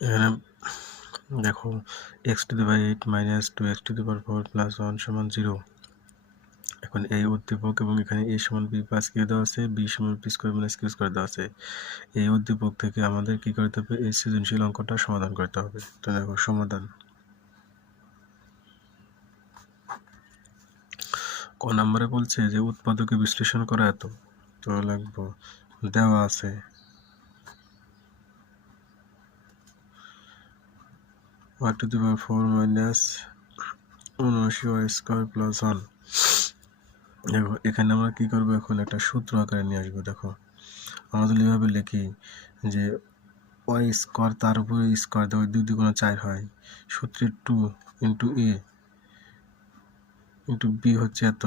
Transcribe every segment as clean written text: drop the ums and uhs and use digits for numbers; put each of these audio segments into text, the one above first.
এখানে দেখো x⁸ minus 2x⁴ plus 1 সমান 0। এখন এই উদ্দীপক এবং এখানে a সমান b প্লাস q দেওয়া আছে, b সমান p square minus q square দেওয়া আছে। এই উদ্দীপক থেকে আমাদের কি করতে হবে? এই সৃজনশীল অঙ্কটা সমাধান করতে হবে। তো দেখো সমাধান। ক নম্বরে বলছে যে উৎপাদকে বিশ্লেষণ করা এত, তো লাগবো দেওয়া আছে y⁴ minus 79y square plus 1। দেখো এখানে আমরা কি করবো? এখন একটা সূত্র আকারে নিয়ে আসবো। দেখো আমরা যদি এভাবে লিখি যে ওয়াই স্কয়ার তার উপরে স্কয়ার, দেখো 2 2 4 হয়, সূত্রের 2 ইন্টু এ ইন্টু বি হচ্ছে এত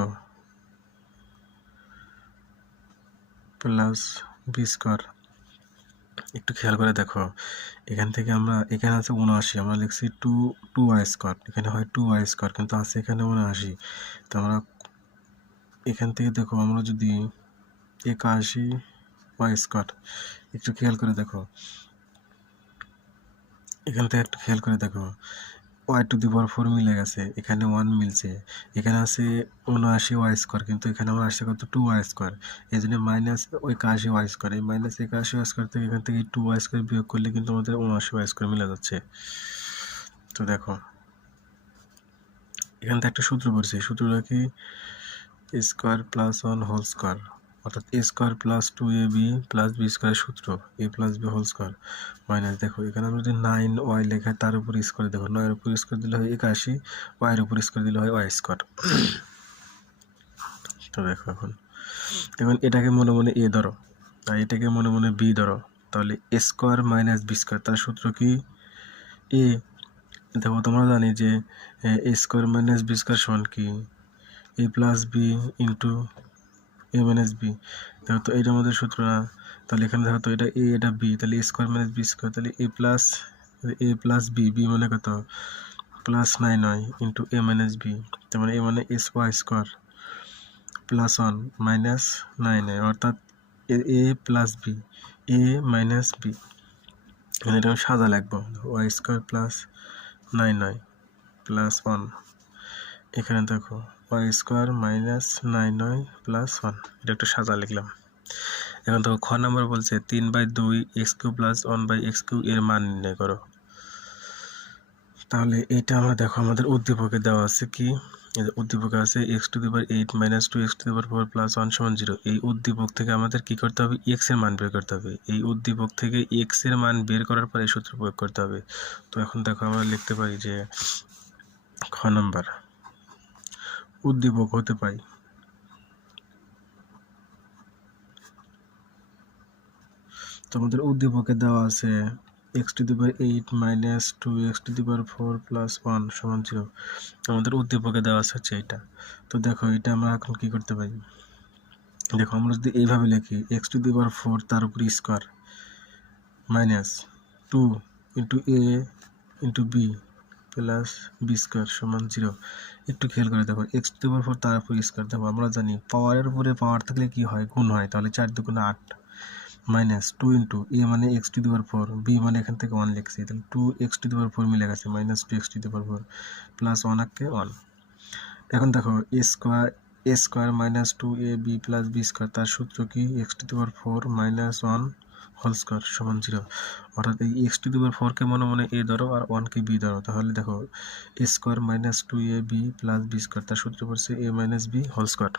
প্লাস বি স্কয়ার। একটু খেয়াল করে দেখো, এখান থেকে আমরা এখানে আছে 79, আমরা লিখছি 2y স্কয়ার, এখানে হয় 2y স্কয়ার, কিন্তু আছে এখানে 79। তো আমরা এখান থেকে দেখো আমরা যদি 81y স্কয়ার, একটু খেয়াল করে দেখো, এখান থেকে একটু খেয়াল করে দেখো y⁴ মিলে গেছে, এখানে 1 মিলছে, এখানে আছে 79y স্কয়ার, কিন্তু এখানে আমরা আসছে কত 2y স্কয়ার, এই জন্য মাইনাস 81y স্কয়ার। এই মাইনাস 81y স্কয়ার থেকে এখান থেকে 2y স্কয়ার বিয়োগ করলে কিন্তু আমাদের 79y স্কয়ার মিলে যাচ্ছে। তো দেখো এখান থেকে একটা সূত্র পড়ছে, সূত্রটা কি? a square plus 1 whole square, অর্থাৎ a square plus 2ab plus b স্কয়ারের সূত্র a plus b whole square minus, দেখো এখানে আমরা যদি 9y লেখা তার উপর স্কয়ার, দেখো 9 এর উপর স্কয়ার দিলে হয় 81, y এর উপর স্কয়ার দিলে হয় y স্কয়ার। তো দেখো এখন এটাকে মনে মনে a ধরো আর এটাকে মনে মনে b ধরো, তাহলে a square minus b square, তার সূত্র কি? a, দেখো তোমরা জানি যে a square minus b square সমান কি? a plus b into a minus b। দেখো তো এইটা আমাদের সূত্র না, তাহলে এখানে দেখো তো এটা a এটা b, তাহলে a square minus b square, তাহলে a প্লাস b মানে কত? Plus 9y into a minus b, তার মানে a মানে y square plus 1 minus 9y, অর্থাৎ a plus b, a minus b। এটা আমি সাদা লিখবো, y square plus 9y plus 1। এখানে দেখো y square minus 9y plus 1, এটা একটু সাদা লিখলাম। এখন দেখো খ নাম্বার বলছে 3/2 x³ প্লাস 1/x³ এর মান নির্ণয় করো। তাহলে এটা আমরা দেখো আমাদের উদ্দীপকে দেওয়া আছে কি? উদ্দীপকে আছে x⁸ মাইনাস 2x⁴ প্লাস 1 সমান 0। এই উদ্দীপক থেকে আমাদের কি করতে হবে? x এর মান বের করতে হবে। এই উদ্দীপক থেকে x এর মান বের করার পরে সূত্র প্রয়োগ করতে হবে। তো এখন দেখো আমরা লিখতে পারি যে খ নাম্বার উদ্দীপক হতে পাই তোমাদের উদ্দীপকে দেওয়া আছে x⁸ মাইনাস 2x⁴ প্লাস 1 সমান 0। আমাদের উদ্দীপকে দেওয়া আছে হচ্ছে এইটা। তো দেখো এটা আমরা এখন কি করতে পারি? দেখো আমরা যদি এইভাবে লিখি x⁴ তার উপর square minus 2 into a into b plus b square সমান 0। একটু খেয়াল করে দেখো x⁴ তার উপর স্কয়ার, দেখো আমরা জানি পাওয়ারের উপরে পাওয়ার থাকলে কি হয়? গুণ হয়, তাহলে 4 × 2 = 8 মাইনাস 2 ইন্টু a মানে x⁴, b মানে এখান থেকে 1 লিখছি, তাহলে 2x⁴ মিলে গেছে, মাইনাস 2x⁴ প্লাস 1 আঁকে 1। এখন দেখো a square minus 2ab plus b square, তার সূত্র কি? x⁴ মাইনাস 1 হোল স্কয়ার সমান 0। অর্থাৎ এই x⁴ কে মনে মনে a ধরো আর 1 কে b ধরো, তাহলে দেখো a square minus 2ab plus b square, তার সূত্র পড়ছে a minus b whole square.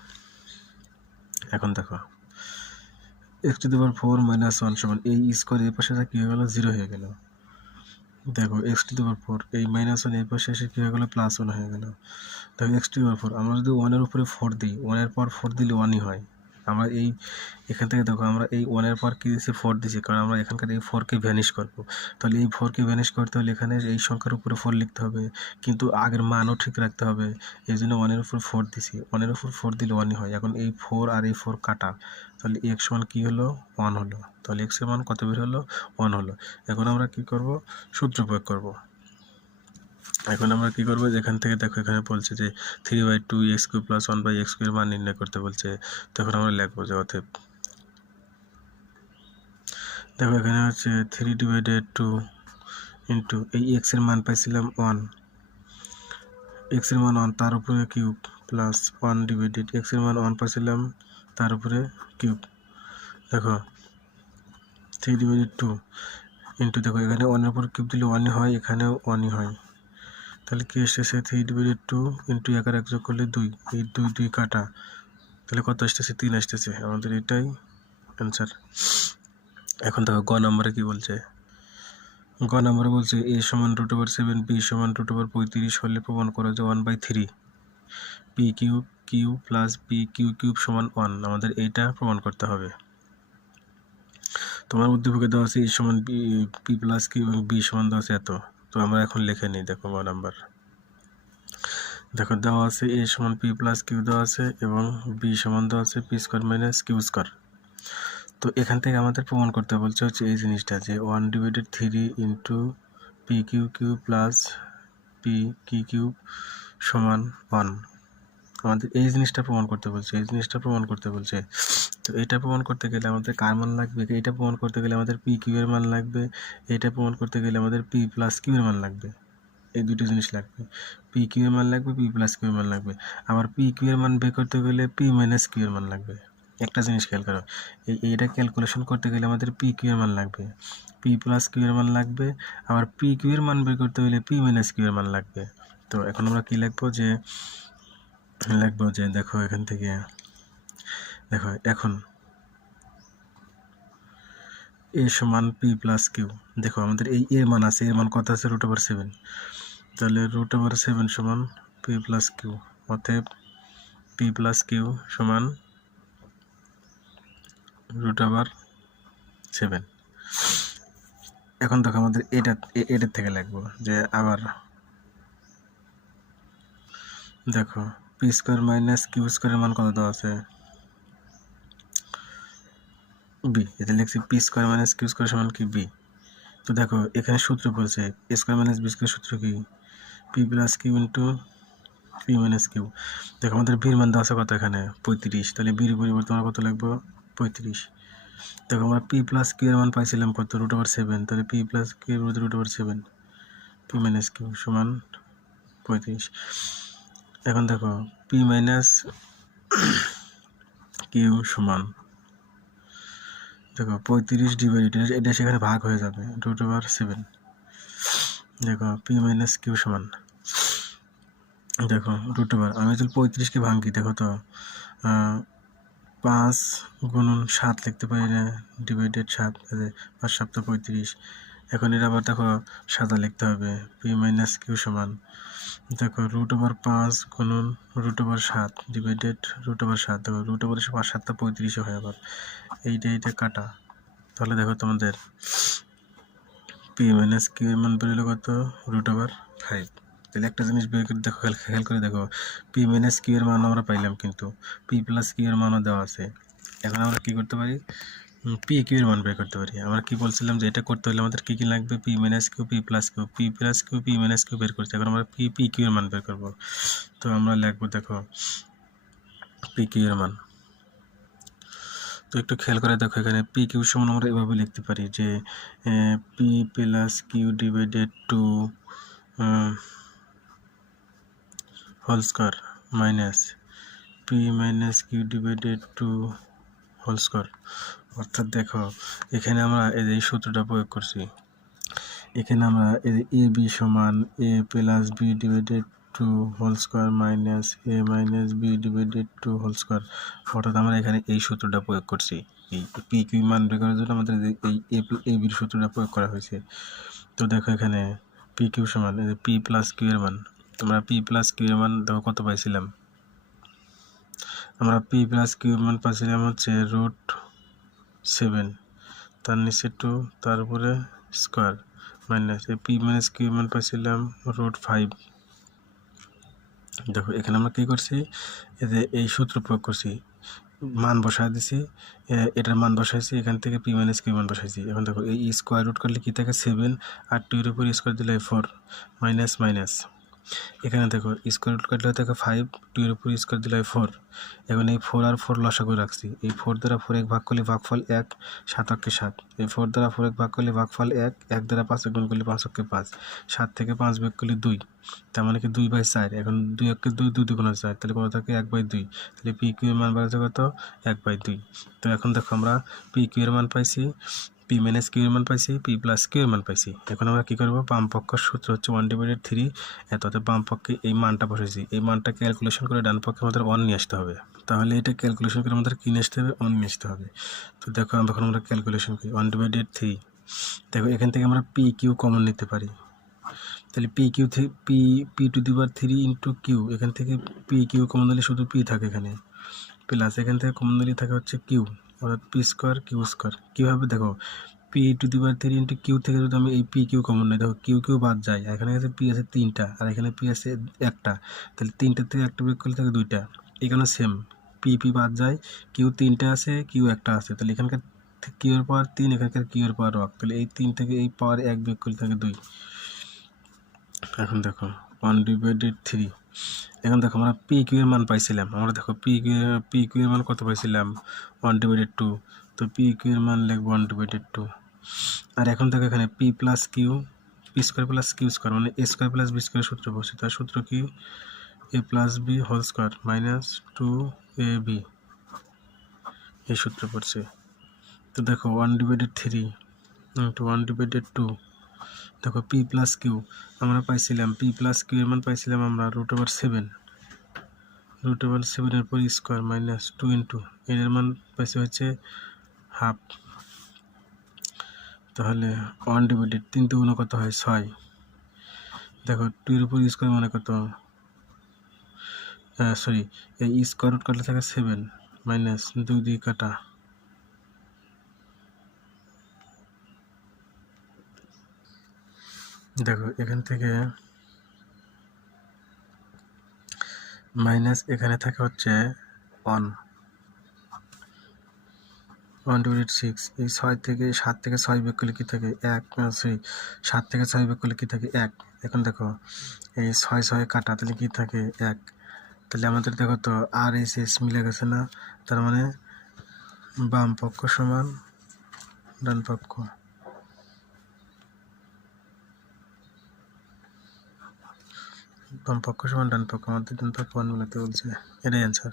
এখন দেখো x⁴ মাইনাস 1 সমান এই স্কয়ার এর পাশে কি হয়ে গেল? 0 হয়ে গেল। দেখো x⁴ এই মাইনাস 1 এর পাশে এসে কি হয়ে গেল? প্লাস 1 হয়ে গেল। দেখো x⁴ আমরা যদি 1 এর উপরে 4 দিই, 1 এর পর 4 দিলে 1ই হয়। আমরা এখান থেকে দেখো আমরা এই 1 এর পর কি দিয়েছি? 4 দিয়েছি, কারণ আমরা এখানকার এই 4 কে ভ্যানিশ করব। তাহলে এই 4 কে ভ্যানিশ করতে হলে এখানে এই সংখ্যার উপরে 4 লিখতে হবে, কিন্তু আগের মানও ঠিক রাখতে হবে। এই জন্য 1 এর উপর 4 দিছি, 1 এর উপর 4 দিলে 1ই হয়। এখন এই 4 আর এই 4 কাটা, তাহলে x সমান কি হলো? 1 হলো। তাহলে x এর মান কত বের হলো? 1 হলো। এখন আমরা কি করব? সূত্র প্রয়োগ করব। এখন আমরা কি করব? যেখান থেকে দেখো এখানে বলছে যে 3/2 x³ প্লাস 1/x³ এর মান নির্ণয় করতে বলছে। তখন আমরা লিখবো যে অতএব, দেখো এখানে হচ্ছে 3/2 ইন্টু এই এক্সের মান পাইছিলাম 1, এক্সের মান 1 তার উপরে কিউব প্লাস 1 ডিভাইডেড এক্সের মান 1 পাইছিলাম তার উপরে কিউব। দেখো 3 ডিভাইডেড 2 ইন্টু দেখো এখানে 1-এর উপর কিউব দিলে 1ই হয়, এখানেও 1ই হয়। তাহলে কি এসেছে 3 ডিভাইডেড 2 ইন্টু 1 আর 1 যোগ করলে 2, এই 2 2 কাটা, তাহলে কত আসতেছে 3 আসতেছে। আমাদের এটাই অ্যান্সার। এখন দেখো গ নম্বরে কি বলছে, গ নম্বরে বলছে a সমান √7 b সমান √35 হলে প্রমাণ করো যে 1/3 p cube Q plus p Q cube সমান 1। আমাদের এইটা প্রমাণ করতে হবে। তোমার উদ্দীপকে দেওয়া আছে a সমান p প্লাস কিউ এবং b সমান দেওয়া আছে এত। তো আমরা এখন লিখে নিই। দেখো গ নাম্বার, দেখো দেওয়া আছে a সমান p প্লাস কিউ দেওয়া আছে এবং b সমান দেওয়া আছে p square minus Q square. তো এখান থেকে আমাদের প্রমাণ করতে বলছে হচ্ছে এই জিনিসটা যে 1/3 into P Q Q plus P কি কিউব সমান 1। আমাদের এই জিনিসটা প্রমাণ করতে বলছে, এই জিনিসটা প্রমাণ করতে বলছে। তো এটা প্রমাণ করতে গেলে আমাদের কার মান লাগবে, এটা প্রমাণ করতে গেলে আমাদের পি কিউ এর মান লাগবে, এটা প্রমাণ করতে গেলে আমাদের পি প্লাস কিউ এর মান লাগবে। এই দুটো জিনিস লাগবে, পি কিউ এর মান লাগবে, পি প্লাস কিউ এর মান লাগবে। আবার পি কিউ এর মান বের করতে গেলে পি মাইনাস কিউ এর মান লাগবে। একটা জিনিস খেয়াল করো, এইটা ক্যালকুলেশন করতে গেলে আমাদের পি কিউ এর মান লাগবে, পি প্লাস কিউ এর মান লাগবে, আবার পি কিউ এর মান বের করতে গেলে পি মাইনাস কিউ এর মান লাগবে। তো এখন আমরা কি লিখবো যে দেখো এখান থেকে দেখো এখন এ সমান পি প্লাস কিউ। দেখো আমাদের এই এর মান আছে, এর মান কত আছে √7, তাহলে √7 সমান পি প্লাস কিউ। অতএব পি প্লাস কিউ সমান √7। এখন দেখো আমাদের এটার থেকে লিখবো যে আবার দেখো পি স্কোয়ার মাইনাস কিউ স্কোয়ারের মান কত দেওয়া আছে বি, এটা লিখছি P square minus Q square সমান কি বি। তো দেখো এখানে সূত্র বলছে A square minus B square সূত্র কি P plus Q into P minus Q. দেখো আমাদের বির মান দেওয়া আছে কত এখানে 35, তাহলে বির পরিবর্তে আমরা কত লিখবো 35। দেখো আমরা পি প্লাস কিউ এর মান পাইছিলাম কত √7, তাহলে P plus Q √7 P minus Q সমান 35। এখন দেখো পি মাইনাস কিউ সমান দেখো 35 ডিভাইডেড এটা সেখানে ভাগ হয়ে যাবে √7। দেখো পি মাইনাস কিউ সমান দেখো √, আমি যদি 35কে ভাঙি দেখো তো 5 গুণন 7 লিখতে পারি না, ডিভাইডেড 7, 5 7 35। এখন এটা আবার দেখো সাদা লিখতে হবে, পি মাইনাস কিউ সমান দেখো √5 গুণন √7 ডিভাইডেড √7। দেখো √5 7 35 হয় আবার এইটা কাটা, তাহলে দেখো তোমাদের পি মাইনাস কিউ এর মান বেরোলো কত √5। তাহলে একটা জিনিস বের করে দেখো, খেয়াল করে দেখো পি মাইনাস কিউ এর মান আমরা পাইলাম, কিন্তু পি প্লাস কিউ এর মানও দেওয়া আছে। এখন আমরা কি করতে পারি পি কিউ এর মান বের করতে পারি। আমরা কি বলছিলাম যে এটা করতে হলে আমাদের কি লাগবে P minus Q P plus Q, P plus Q P minus Q বের করছি। এখন আমরা পি কিউ এর মান বের করবো। তো আমরা লিখবো দেখো পি কিউ এর মান। তো একটু খেয়াল করে দেখো এখানে পি কিউ সমান আমরা এভাবে লিখতে পারি যে P plus Q divided 2 whole square minus P minus Q divided 2 whole square. অর্থাৎ দেখো এখানে আমরা এই সূত্রটা প্রয়োগ করছি, এখানে আমরা এ বি সমান A plus B divided 2 whole square minus A minus B divided 2 whole square. অর্থাৎ আমরা এখানে এই সূত্রটা প্রয়োগ করছি, এই পি কিউ মান বের করার জন্য আমাদের এই এ বির সূত্রটা প্রয়োগ করা হয়েছে। তো দেখো এখানে পি কিউ সমান পি প্লাস কিউ এর মান, আমরা পি প্লাস কিউ এর মান দেখো কত পাইছিলাম, আমরা পি প্লাস কিউ এর মান পাইছিলাম হচ্ছে √7, তার নিচে 2, তার উপরে square minus P minus Q মান পাইছিলাম √5। দেখো এখানে আমরা কী করছি এই সূত্র প্রয়োগ করছি, মান বসায় দিছি, এটার মান বসাইছি, এখান থেকে পি মাইনাস কিউ মান বসাইছি। এখন দেখো এই স্কোয়ার রুট করলে কী থাকে 7, আর 2 এর উপর স্কোয়ার দিলে 4 মাইনাস মাইনাস এখানে দেখো স্কোয়ার রুট কাটলে থাকে 5, 2 এর উপর স্কোয়ার দিলে 4। এখন এই 4 আর 4 লসাগু রাখছি, এই 4 দ্বারা 4 এক ভাগ করলে ভাগফল 1, 7 অক্ষে 7। এই 4 দ্বারা 4 এক ভাগ করলে ভাগফল 1, 1 দ্বারা 5 গুণ করলে 5 অক্ষে 5, 7 থেকে 5 বিয়োগ করলে 2, তার মানে কি 2/4। এখন 2 অক্ষে 2, 2 দুগুণ 4, তাহলে কত থাকে 1/2। তাহলে পি কিউ এর মান বাড়াচ্ছে কত 1/2। তো এখন দেখো আমরা পি কিউ এর মান পাইছি, পি মাইনাস কিউ এর মান পাইছি, পি প্লাস কিউ এর মান পাইছি। এখন আমরা কি করব, বাম পক্ষের সূত্র হচ্ছে 1/3, অর্থাৎ বাম পক্ষে এই মানটা বসেছি, এই মানটা ক্যালকুলেশন করে ডান পক্ষে আমাদের 1 নিয়ে আসতে হবে। তাহলে এটা ক্যালকুলেশন করে আমাদের কি নিয়ে আসতে হবে, 1 নিয়ে আসতে হবে। তো দেখো এখন আমরা ক্যালকুলেশন করি 1/3। দেখো এখান থেকে আমরা পি কিউ কমন নিতে পারি, তাহলে P Q P to the power 3 into Q, এখান থেকে পি কিউ কমন দিলে শুধু পি থাকে এখানে, প্লাস এখান থেকে কমন দিলে থাকে হচ্ছে কিউ, অর্থাৎ পি স্কোয়ার কিউ স্কোয়ার। কীভাবে দেখো, P to the power 3 into Q থেকে যদি আমি এই পি কিউ কমন নেই, দেখো কিউ কিউ বাদ যায়, এখানে আছে পি আছে 3টা আর এখানে পি আছে 1টা, তাহলে 3টার থেকে 1টা বিয়োগ করলে থাকে 2টা। এখানে সেম পি পি বাদ যায়, কিউ 3টা আছে কিউ 1টা আছে, তাহলে এখানকার কিউ এর পাওয়ার 3, এখানকার কিউ এর পাওয়ার 1, তাহলে এই 3 থেকে এই পাওয়ার 1 বিয়োগ করলে থাকে 2। এখন দেখো 1/3। এখন দেখো আমরা পি কিউ এর মান পাইছিলাম, আমরা দেখো পি কিউ এর মান কত পাইছিলাম 1/2, তো পি কিউ এর মান লিখবো 1/2। আর এখন দেখো এখানে P plus Q, P square plus Q square মানে A square plus B square সূত্র বসে, তার সূত্র কি A plus B whole square minus 2ab, এই সূত্র পড়ছে। তো দেখো 1/3 ইন্টু 1/2, দেখো পি প্লাস কিউ আমরা পাইছিলাম, পি প্লাস কিউ এর মান পাইছিলাম আমরা √7, √7 এর পর স্কোয়ার মাইনাস 2 ইন্টু এর মান পাইছে হচ্ছে হাফ। তাহলে 1/3 দুগুণ কত হয় 6। দেখো 2 এর উপর স্কোয়ার মানে কত, সরি এই স্কোয়ার রুট কাটলে থাকে 7 মাইনাস 2 দিয়ে কাটা, দেখো এখান থেকে মাইনাস এখানে থাকে হচ্ছে 1/6। এই 6 থেকে 7 থেকে 6 বিয়োগ করলে কি থাকে 1, সরি 7 থেকে 6 বিয়োগ করলে কি থাকে 1। এখন দেখো এই 6 কাটা, তাহলে কি থাকে 1, তাহলে আমাদের দেখো তো আর এস এস মিলে গেছে না, তার মানে বাম পক্ষ সমান ডান পক্ষ। বাম পক্ষ সমান ডান পক্ষ, আমাদের ডান পক্ষ 1 মিলাতে বলছে, এটাই অ্যান্সার।